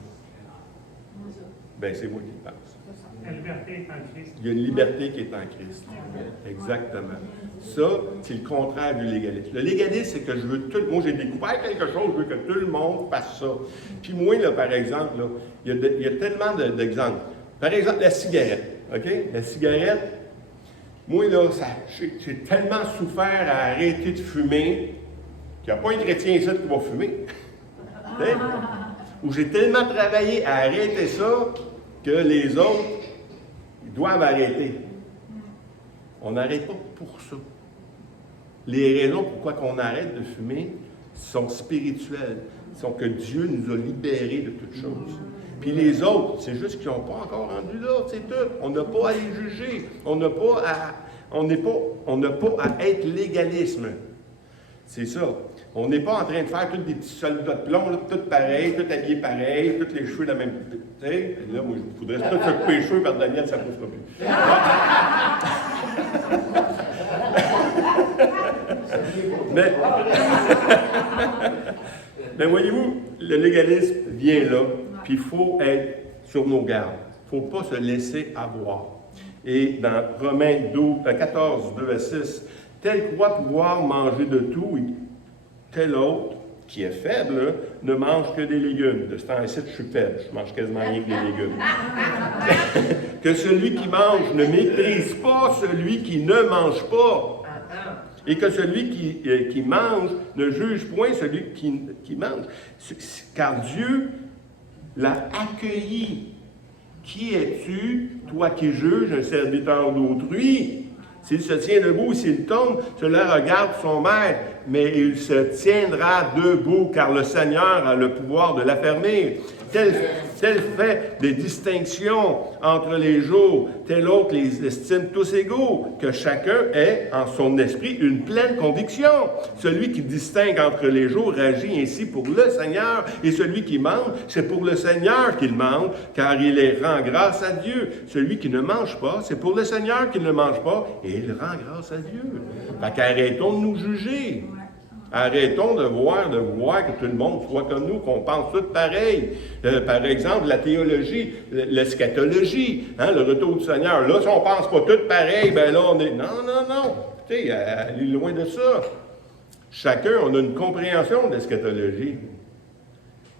Ben, c'est moi qui le pense. La liberté est en Christ. Il y a une liberté qui est en Christ. Exactement. Ça, c'est le contraire du légalisme. Le légalisme, c'est que je veux tout. Moi, j'ai découvert quelque chose, je veux que tout le monde fasse ça. Puis moi, là, par exemple, là, il y a tellement d'exemples. Par exemple, la cigarette. OK? La cigarette, moi, là, j'ai tellement souffert à arrêter de fumer qu'il n'y a pas un chrétien ici qui va fumer. Ou j'ai tellement travaillé à arrêter ça que les autres, ils doivent arrêter. On n'arrête pas pour ça. Les raisons pourquoi on arrête de fumer sont spirituelles. Sont que Dieu nous a libérés de toutes choses. Puis les autres, c'est juste qu'ils n'ont pas encore rendu là, c'est tout. On n'a pas à les juger. On n'a pas à être légalisme. C'est ça. On n'est pas en train de faire tous des petits soldats de plomb, là, tout pareil, tout habillé pareil, tous les cheveux de la même. Tu sais, là, moi, il faudrait tout se couper les cheveux par Daniel, ça ne poussera plus. Mais voyez-vous, le légalisme vient là, puis il faut être sur nos gardes. Il ne faut pas se laisser avoir. Et dans Romains 14, 2 à 6, tel croit pouvoir manger de tout, tel autre, qui est faible, ne mange que des légumes. De ce temps-ci, je suis faible, je mange quasiment rien que des légumes. Que celui qui mange ne méprise pas celui qui ne mange pas. Et que celui qui mange ne juge point celui qui mange. Car Dieu l'a accueilli. Qui es-tu, toi qui juges un serviteur d'autrui? S'il se tient debout, s'il tombe, cela regarde son maître, mais il se tiendra debout, car le Seigneur a le pouvoir de l'affermir. Tel fait des distinctions entre les jours, tel autre les estime tous égaux, que chacun ait en son esprit une pleine conviction. Celui qui distingue entre les jours agit ainsi pour le Seigneur, et celui qui mange, c'est pour le Seigneur qu'il mange, car il rend grâce à Dieu. Celui qui ne mange pas, c'est pour le Seigneur qu'il ne mange pas, et il rend grâce à Dieu. Fait qu'arrêtons de nous juger. Arrêtons de vouloir que tout le monde soit comme nous, qu'on pense tout pareil. Par exemple, la théologie, l'eschatologie, le retour du Seigneur. Là, si on ne pense pas tout pareil, ben là, on est... Non. Écoutez, elle est loin de ça. Chacun, on a une compréhension de l'eschatologie.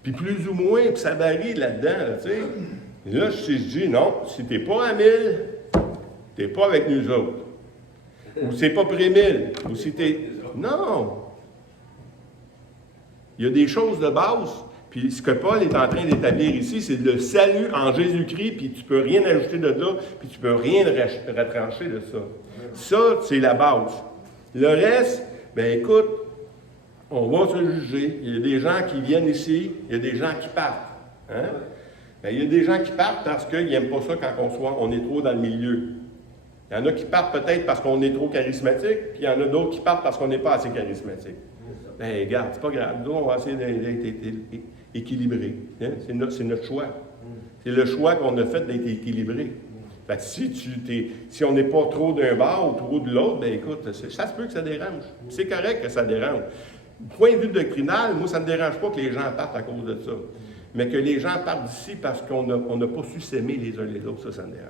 Puis plus ou moins, puis ça varie là-dedans, tu sais. Là, si je dis, non, si tu n'es pas à 1000, tu n'es pas avec nous autres. Ou c'est pas près 1000. Ou si tu es... Non! Il y a des choses de base, puis ce que Paul est en train d'établir ici, c'est le salut en Jésus-Christ, puis tu ne peux rien ajouter de là, puis tu ne peux rien retrancher de ça. Ça, c'est la base. Le reste, ben écoute, on va se juger. Il y a des gens qui viennent ici, il y a des gens qui partent. Hein? Ben, il y a des gens qui partent parce qu'ils n'aiment pas ça quand on est trop dans le milieu. Il y en a qui partent peut-être parce qu'on est trop charismatique, puis il y en a d'autres qui partent parce qu'on n'est pas assez charismatique. Ben, regarde, c'est pas grave. Nous, on va essayer d'être équilibrés. Hein? C'est notre choix. C'est le choix qu'on a fait d'être équilibré. Fait que si on n'est pas trop d'un bord ou trop de l'autre, ben écoute, ça se peut que ça dérange. C'est correct que ça dérange. Du point de vue doctrinal, moi, ça ne me dérange pas que les gens partent à cause de ça. Mais que les gens partent d'ici parce qu'on n'a pas su s'aimer les uns les autres, ça me dérange.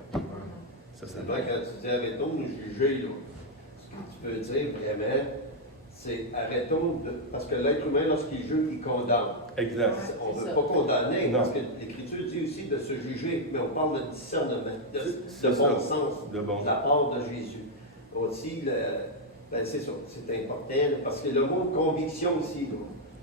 Ça me dérange. Quand tu dis arrêtons de nous juger, là, ce que tu peux dire vraiment, c'est arrêtons de. Parce que l'être humain, lorsqu'il juge, il condamne. Exact. On ne veut pas condamner, Non. parce que l'Écriture dit aussi de se juger, mais on parle de discernement, de C'est bon ça. sens, De bon de la part de Jésus. Aussi, c'est ça, c'est important, là, parce que le mot conviction aussi, là,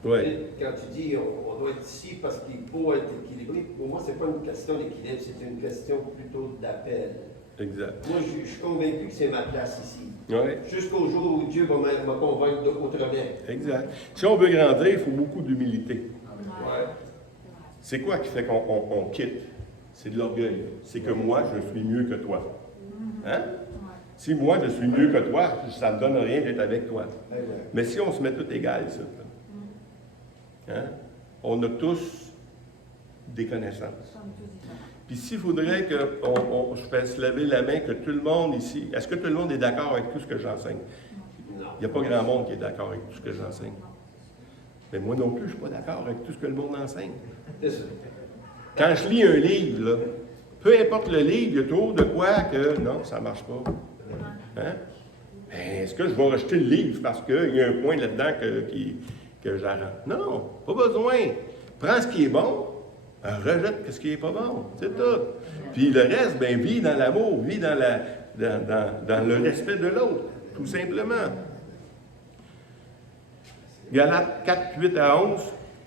Oui. quand tu dis on doit être ici parce qu'il faut être équilibré, pour moi, ce n'est pas une question d'équilibre, c'est une question plutôt d'appel. Exact. Moi, je suis convaincu que c'est ma place ici. Oui. Jusqu'au jour où Dieu va me convaincre autrement. Exact. Si on veut grandir, il faut beaucoup d'humilité. Ouais. C'est quoi qui fait qu'on quitte? C'est de l'orgueil. C'est que moi, je suis mieux que toi. Hein? Si moi, je suis mieux que toi, ça ne me donne rien d'être avec toi. Mais si on se met tout égal, ça, hein? On a tous des connaissances. Puis s'il faudrait que je fasse lever la main, que tout le monde ici, est-ce que tout le monde est d'accord avec tout ce que j'enseigne? Non. Il n'y a pas grand monde qui est d'accord avec tout ce que j'enseigne. Mais moi non plus, je ne suis pas d'accord avec tout ce que le monde enseigne. C'est ça. Quand je lis un livre, là, Peu importe le livre, il y a toujours de quoi que non, ça ne marche pas. Hein? Ben, est-ce que je vais rejeter le livre parce qu'il y a un point là-dedans que j'arrête? Non, pas besoin. Prends ce qui est bon, rejette ce qui n'est pas bon. C'est tout. Puis le reste, ben, vis dans l'amour, vis dans le respect de l'autre, tout simplement. Galates 4, 8 à 11.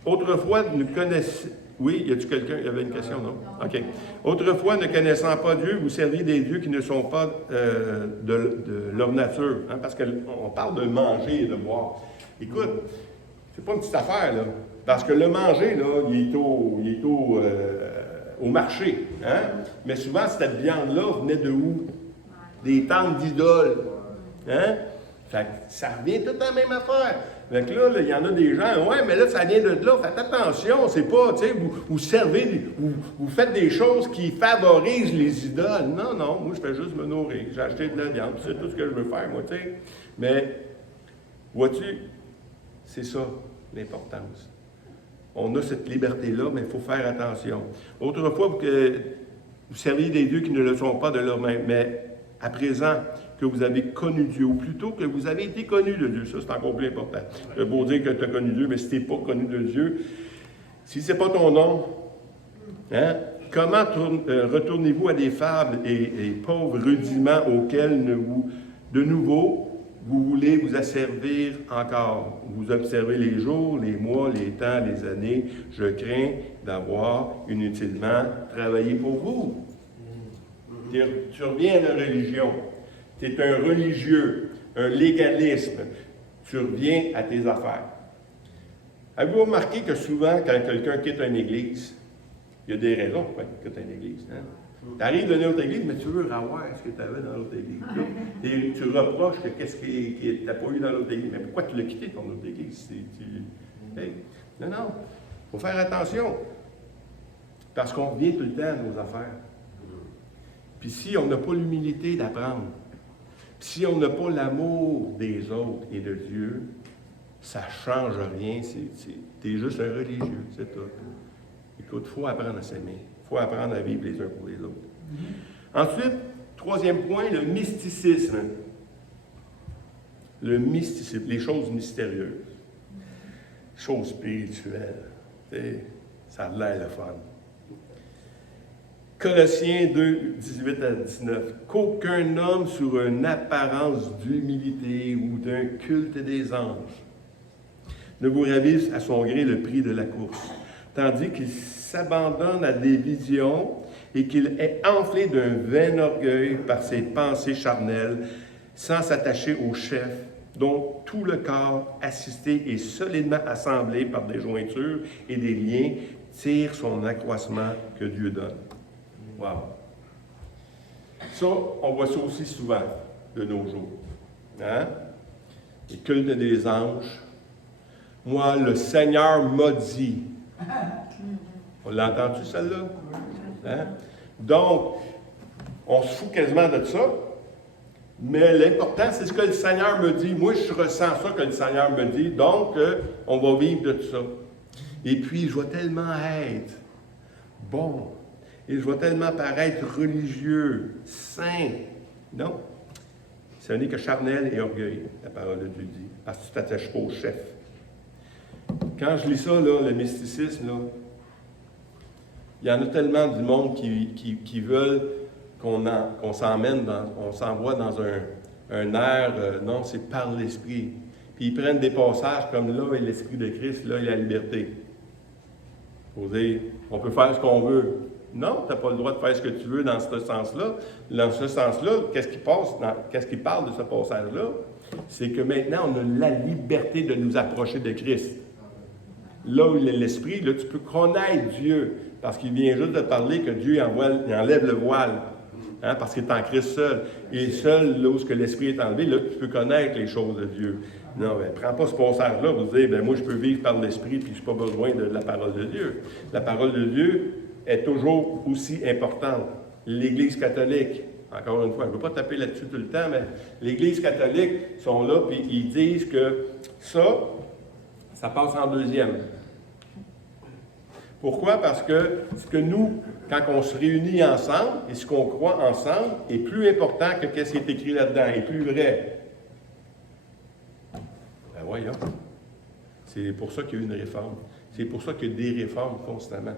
Autrefois, nous connaissons. Oui, y a-t-il quelqu'un? Il y avait une question, non? OK. Autrefois, ne connaissant pas Dieu, vous serviez des dieux qui ne sont pas de leur nature. Hein, parce qu'on parle de manger et de boire. Écoute, c'est pas une petite affaire, là. Parce que le manger, là, il est au marché. Hein? Mais souvent, cette viande-là venait de où? Des tentes d'idoles. Hein? Fait que ça revient tout à la même affaire. Fait que là, il y en a des gens, ouais, mais là, ça vient de là, faites attention, c'est pas, tu sais, vous servez, vous faites des choses qui favorisent les idoles. Non, non, moi, je fais juste me nourrir. J'ai acheté de la viande, c'est tout ce que je veux faire, moi, tu sais. Mais, vois-tu, c'est ça, l'importance. On a cette liberté-là, mais il faut faire attention. Autrefois, vous serviez des dieux qui ne le sont pas de leur même, mais à présent, que vous avez connu Dieu, ou plutôt que vous avez été connu de Dieu. Ça, c'est encore plus important. C'est beau dire que tu as connu Dieu, mais si tu n'es pas connu de Dieu, si ce n'est pas ton nom, hein, comment retournez-vous à des fables et pauvres rudiments auxquels de nouveau, vous voulez vous asservir encore? Vous observez les jours, les mois, les temps, les années. Je crains d'avoir inutilement travaillé pour vous. Tu reviens à la religion. Tu es un religieux, un légalisme. Tu reviens à tes affaires. Avez-vous remarqué que souvent, quand quelqu'un quitte une église, il y a des raisons pourquoi il quitte une église. Hein? Tu arrives dans une autre église, mais tu veux revoir ce que tu avais dans l'autre église. Et tu reproches que qu'est-ce que tu n'as pas eu dans l'autre église. Mais pourquoi tu l'as quitté, ton autre église? Hey, non, il faut faire attention. Parce qu'on revient tout le temps à nos affaires. Puis si on n'a pas l'humilité d'apprendre, si on n'a pas l'amour des autres et de Dieu, ça ne change rien. Tu es juste un religieux, c'est tout. Écoute, il faut apprendre à s'aimer. Il faut apprendre à vivre les uns pour les autres. Ensuite, troisième point, le mysticisme. Le mysticisme, les choses mystérieuses. Choses spirituelles. Ça a l'air le fun. Colossiens 2, 18 à 19. Qu'aucun homme sur une apparence d'humilité ou d'un culte des anges ne vous ravisse à son gré le prix de la course, tandis qu'il s'abandonne à des visions et qu'il est enflé d'un vain orgueil par ses pensées charnelles, sans s'attacher au chef, dont tout le corps, assisté et solidement assemblé par des jointures et des liens, tire son accroissement que Dieu donne. Wow! Ça, on voit ça aussi souvent de nos jours. Hein? Les cultes des anges. Moi, le Seigneur m'a dit. On l'a entendu, celle-là? Hein? Donc, on se fout quasiment de ça, mais l'important, c'est ce que le Seigneur me dit. Moi, je ressens ça que le Seigneur me dit, donc on va vivre de tout ça. Et puis, je vais tellement être bon. Et je vais tellement paraître religieux, saint. Non. Ce n'est que charnel et orgueil, la parole de Dieu dit, parce que tu ne t'attaches pas au chef. Quand je lis ça, là, le mysticisme, là, il y en a tellement du monde qui veulent qu'on s'emmène, on s'envoie dans un air, non, c'est par l'Esprit. Puis ils prennent des passages comme là, et l'Esprit de Christ, là, il y a la liberté. Il faut dire, on peut faire ce qu'on veut. Non, tu n'as pas le droit de faire ce que tu veux dans ce sens-là. Dans ce sens-là, qu'est-ce qui parle de ce passage-là? C'est que maintenant, on a la liberté de nous approcher de Christ. Là où il est l'Esprit, là, tu peux connaître Dieu, parce qu'il vient juste de parler que Dieu il enlève le voile, hein, parce qu'il est en Christ seul. Et seul, là où l'Esprit est enlevé, là, tu peux connaître les choses de Dieu. Non, mais prends pas ce passage-là pour dire, moi, je peux vivre par l'Esprit, puis je n'ai pas besoin de la parole de Dieu. La parole de Dieu est toujours aussi importante. L'Église catholique, encore une fois, je ne veux pas taper là-dessus tout le temps, mais l'Église catholique sont là, puis ils disent que ça passe en deuxième. Pourquoi? Parce que ce que nous, quand on se réunit ensemble et ce qu'on croit ensemble est plus important que ce qui est écrit là-dedans, est plus vrai. Ben voyons. C'est pour ça qu'il y a eu une réforme. C'est pour ça qu'il y a des réformes constamment.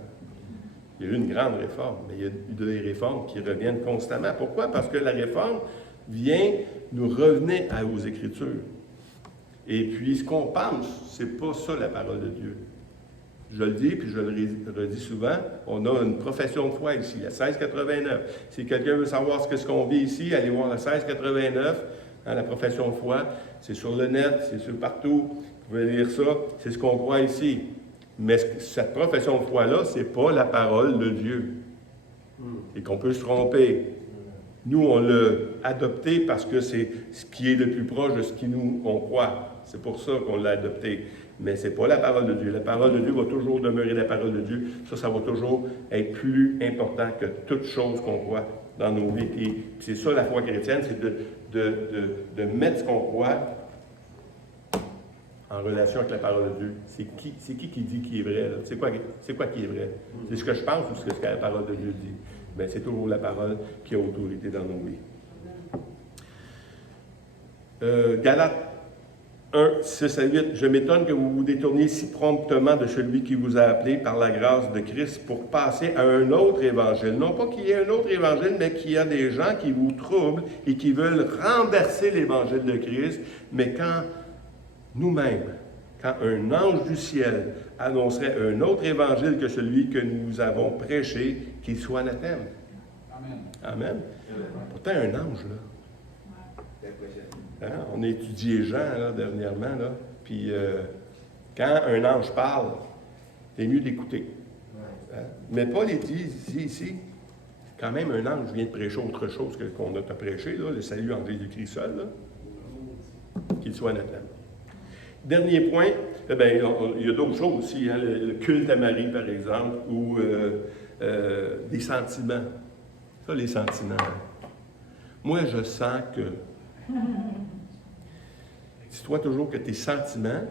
Il y a eu une grande réforme, mais il y a eu des réformes qui reviennent constamment. Pourquoi? Parce que la réforme vient nous revenir aux Écritures. Et puis, ce qu'on pense, c'est pas ça la parole de Dieu. Je le dis, puis je le redis souvent, on a une profession de foi ici, la 1689. Si quelqu'un veut savoir ce qu'on vit ici, allez voir la 1689, hein, la profession de foi. C'est sur le net, c'est sur partout. Vous pouvez lire ça, c'est ce qu'on croit ici. Mais cette profession de foi-là, ce n'est pas la parole de Dieu. Et qu'on peut se tromper. Nous, on l'a adopté parce que c'est ce qui est le plus proche de ce qu'on croit. C'est pour ça qu'on l'a adopté. Mais ce n'est pas la parole de Dieu. La parole de Dieu va toujours demeurer la parole de Dieu. Ça va toujours être plus important que toute chose qu'on croit dans nos vies. Puis c'est ça la foi chrétienne, c'est de mettre ce qu'on croit en relation avec la parole de Dieu. C'est qui dit qui est vrai? Là? C'est quoi qui est vrai? C'est ce que je pense ou ce que la parole de Dieu dit? Bien, c'est toujours la parole qui a autorité dans nos vies. Galates 1, 6 à 8. Je m'étonne que vous vous détourniez si promptement de celui qui vous a appelé par la grâce de Christ pour passer à un autre évangile. Non pas qu'il y ait un autre évangile, mais qu'il y a des gens qui vous troublent et qui veulent renverser l'évangile de Christ. Mais quand nous-mêmes, quand un ange du ciel annoncerait un autre évangile que celui que nous avons prêché, qu'il soit anathème. Amen. Amen. Pourtant, un ange, là. Hein? On a étudié Jean, là, dernièrement, là. Puis, quand un ange parle, c'est mieux d'écouter. Hein? Mais Paul dit ici, quand même, un ange vient de prêcher autre chose que qu'on a prêché, là, le salut en Jésus-Christ seul, là, qu'il soit anathème. Dernier point, il y a d'autres choses aussi, hein, le culte à Marie, par exemple, ou des sentiments. Ça, les sentiments. Moi, je sens que... Dis-toi toujours que tes sentiments,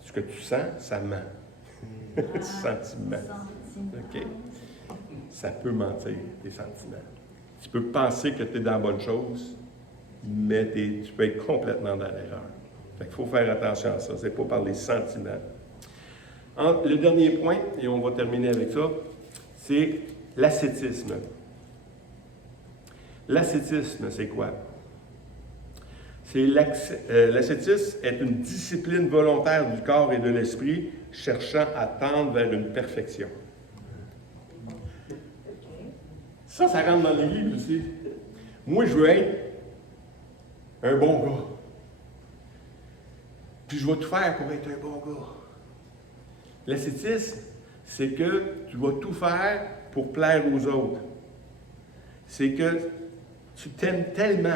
ce que tu sens, ça ment. Sentiments. OK? Ça peut mentir, tes sentiments. Tu peux penser que tu es dans la bonne chose, mais tu peux être complètement dans l'erreur. Fait qu'il faut faire attention à ça. Ce n'est pas par les sentiments. Le dernier point, et on va terminer avec ça, c'est l'ascétisme. L'ascétisme, c'est quoi? L'ascétisme est une discipline volontaire du corps et de l'esprit cherchant à tendre vers une perfection. Ça rentre dans les livres aussi. Moi, je veux être un bon gars. Puis je vais tout faire pour être un bon gars. L'ascétisme, c'est que tu vas tout faire pour plaire aux autres. C'est que tu t'aimes tellement,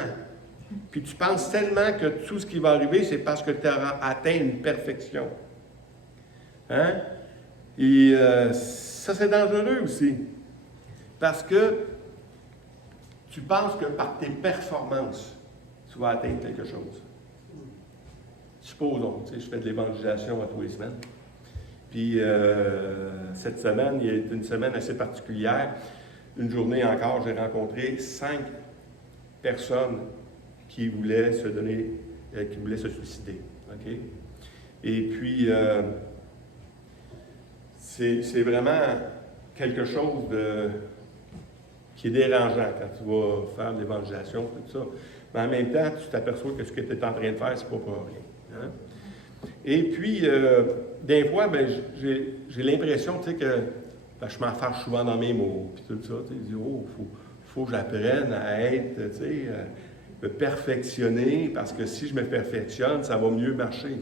puis tu penses tellement que tout ce qui va arriver, c'est parce que tu as atteint une perfection. Hein? Et ça, c'est dangereux aussi. Parce que tu penses que par tes performances, tu vas atteindre quelque chose. Supposons, tu sais, je fais de l'évangélisation à tous les semaines. Puis cette semaine, il y a été une semaine assez particulière. Une journée encore, j'ai rencontré 5 personnes qui voulaient se donner, qui voulaient se suicider. Okay? Et puis, c'est vraiment quelque chose qui est dérangeant quand tu vas faire de l'évangélisation, tout ça. Mais en même temps, tu t'aperçois que ce que tu es en train de faire, c'est pas pour rien. Hein? Et puis, des fois, j'ai l'impression, tu sais, que je m'enfarge souvent dans mes mots, puis tout ça. Tu sais, je dis, faut que j'apprenne à être, tu sais, me perfectionner, parce que si je me perfectionne, ça va mieux marcher.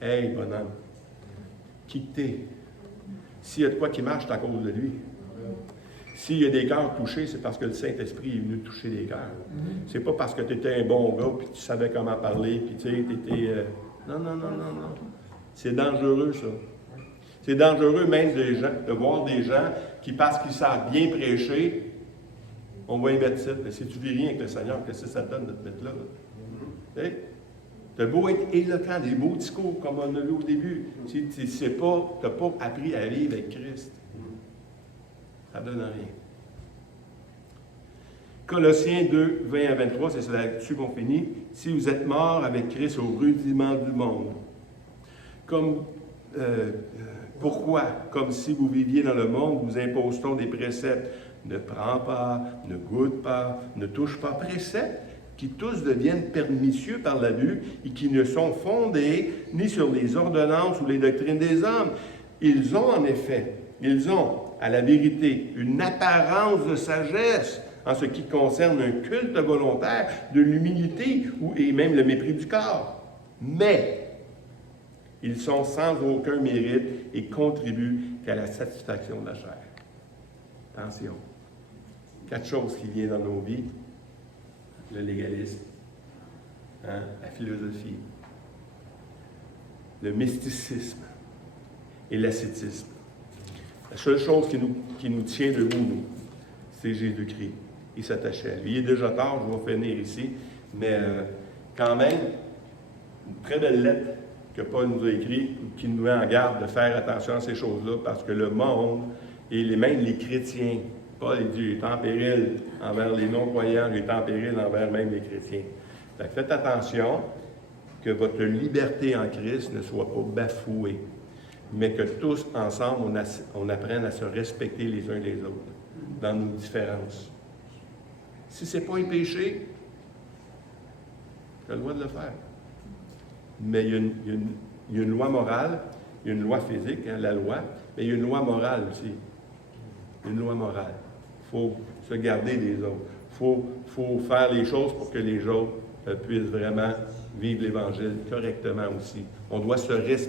Hey, bonhomme, qui que t'es? S'il y a de quoi qui marche, c'est à cause de lui. S'il y a des cœurs touchés, c'est parce que le Saint-Esprit est venu toucher les cœurs. C'est pas parce que tu étais un bon gars, puis tu savais comment parler, puis tu sais, tu étais... Non. C'est dangereux, ça. C'est dangereux même de voir des gens qui, parce qu'ils savent bien prêcher, on va y mettre ça. Mais si tu vis rien avec le Seigneur, qu'est-ce que ça te donne de te mettre là? Tu Tu as beau être éloquent, des beaux discours, comme on a vu au début. Si tu n'as pas appris à vivre avec Christ, ça ne donne rien. Colossiens 2, 20 à 23, c'est là-dessus qu'on finit. Si vous êtes morts avec Christ au rudiment du monde, pourquoi? Comme si vous viviez dans le monde, vous impose-t-on des préceptes. Ne prends pas, ne goûte pas, ne touche pas. Préceptes qui tous deviennent pernicieux par l'abus et qui ne sont fondés ni sur les ordonnances ou les doctrines des hommes. Ils ont en effet, à la vérité, une apparence de sagesse en ce qui concerne un culte volontaire, de l'humilité et même le mépris du corps. Mais ils sont sans aucun mérite et contribuent qu'à la satisfaction de la chair. Attention. 4 choses qui viennent dans nos vies. Le légalisme, la philosophie, le mysticisme et l'ascétisme. La seule chose qui nous tient debout, nous, c'est Jésus-Christ. Il s'attachait à lui. Il est déjà tard, je vais finir ici, mais quand même, une très belle lettre que Paul nous a écrite, qui nous met en garde de faire attention à ces choses-là, parce que le monde, et même les chrétiens, Paul dit, il est en péril envers les non-croyants, il est en péril envers même les chrétiens. Donc, faites attention que votre liberté en Christ ne soit pas bafouée, mais que tous ensemble, on apprenne à se respecter les uns les autres dans nos différences. Si ce n'est pas un péché, tu as le droit de le faire. Mais il y a une loi morale, il y a une loi physique, la loi, mais il y a une loi morale aussi. Une loi morale. Il faut se garder des autres. Il faut faire les choses pour que les autres puissent vraiment vivre l'Évangile correctement aussi. On doit se respecter.